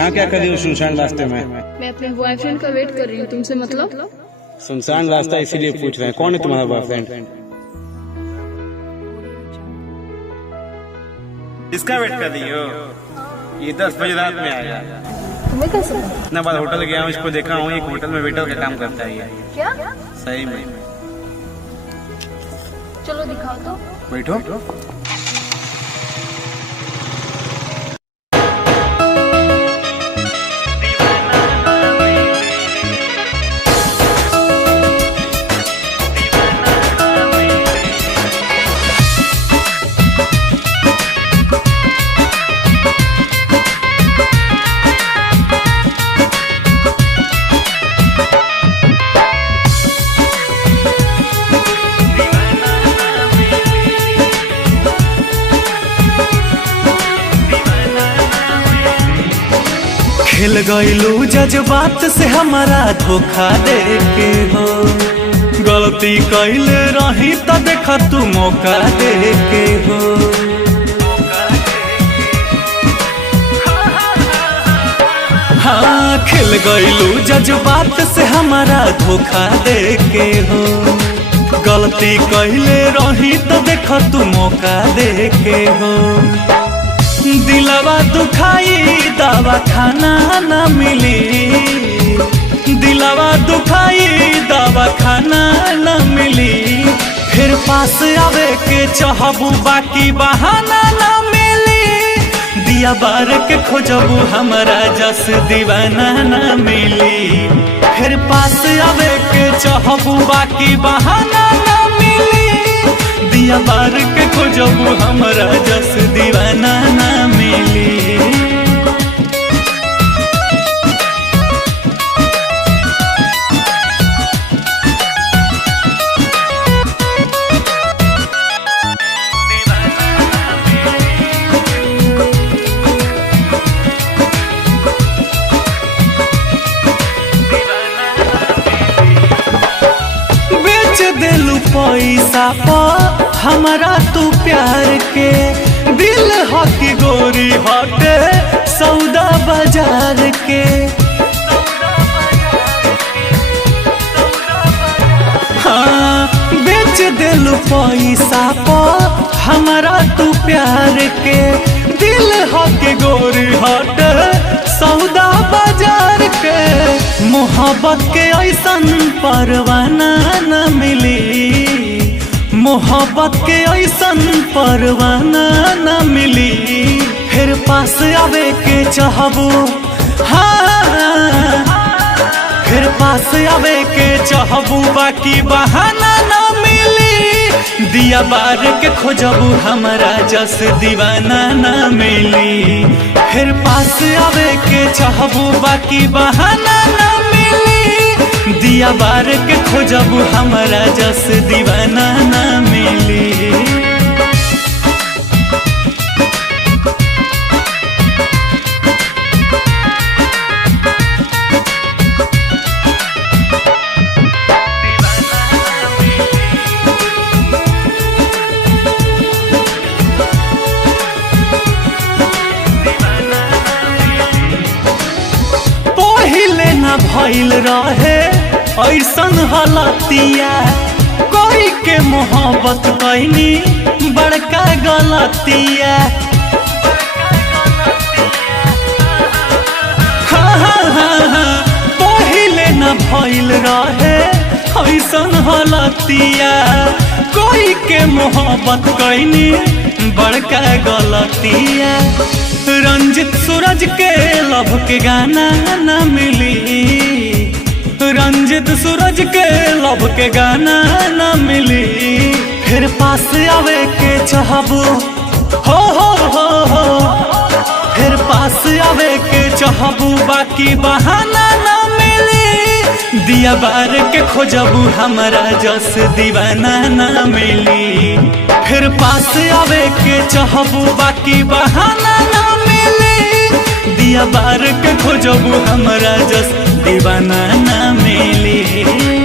यहाँ क्या कर रही हो सुनसान रास्ते में? मैं अपने बॉयफ्रेंड का वेट कर रही हूँ, तुमसे मतलब? सुनसान रास्ता इसीलिए पूछ रहे हैं, कौन है तुम्हारा बॉयफ्रेंड? इसका वेट कर रही हो? ये 10 बजे रात में आएगा। तुम्हें कैसे पता? इतना बार होटल गया हूँ, इसको देखा हूँ, एक होटल में वेटर का काम करता है ये। क्या? सही में। चलो दिखाओ तो। बैठो। खेल गईलू जज्बात से हमारा धोखा दे के हो, गलती कैले रही तो देखा तू मौका दे के हो। हाँ, खेल गईलू जज्बात से हमारा धोखा दे के हो, गलती कैले रही तो देखा तू मौका दे के हो। दिलवा दुखाई दवा खाना न मिली, दिलवा दुखाई दवा खाना न मिली, फिर पास आवे के चाहबू बाकी बहाना न मिली। दिया बार के खोजबू हमारा जस दीवाना न मिली, फिर पास आवे के चाहबू बाकी बहाना न मिली। दिया बार के खोजबू हमारा जस दीवाना न मिली। बेच दिलू पैसा पा हमारा तू प्यार के, दिल हकी गोरी हटे सौदा बाजार के। हाँ, बेच दिलू पैसा पा हमारा तू प्यार के, दिल हकी गोरी हटे सौदा बाजार के। मोहब्बत के ऐसन परवाना न मिली, मोहब्बत के ऐसन परवाना न मिली, फिर पास आवे के चाहबू। हाँ, फिर पास आवे के चाहबू बाकी बहाना न मिली। दिया बार के खोजबू हमारा जस दीवाना न मिली, फिर पास आवे के चाहबू बाकी बहाना न मिली। दिया बार के खोजबू हमारा जस दीवाना न मिली। पहिले न भइल रहे ऐसन हलतिया, कोई के मोहब्बत कैनी बड़का गलतिया। हाँ हाँ हाँ हाँ, पहिले न भइल रहे ऐसन हलतिया, कोई के मोहब्बत कैनी बड़का गलतिया। रंजित सूरज के लव के गाना न मिली, रंजित सूरज के लव के गाना न मिली, फिर पास आवे के चाहबू। हो फिर पास आवे के चाहबू बाकी बहाना न मिली। दिया बार के खोजबू हमारा जस दीवाना न मिली, फिर पास आवे के चाहबू बाकी बहाना न मिली। दिया बार के खोजबू हमारा जस दीवाना न मिली।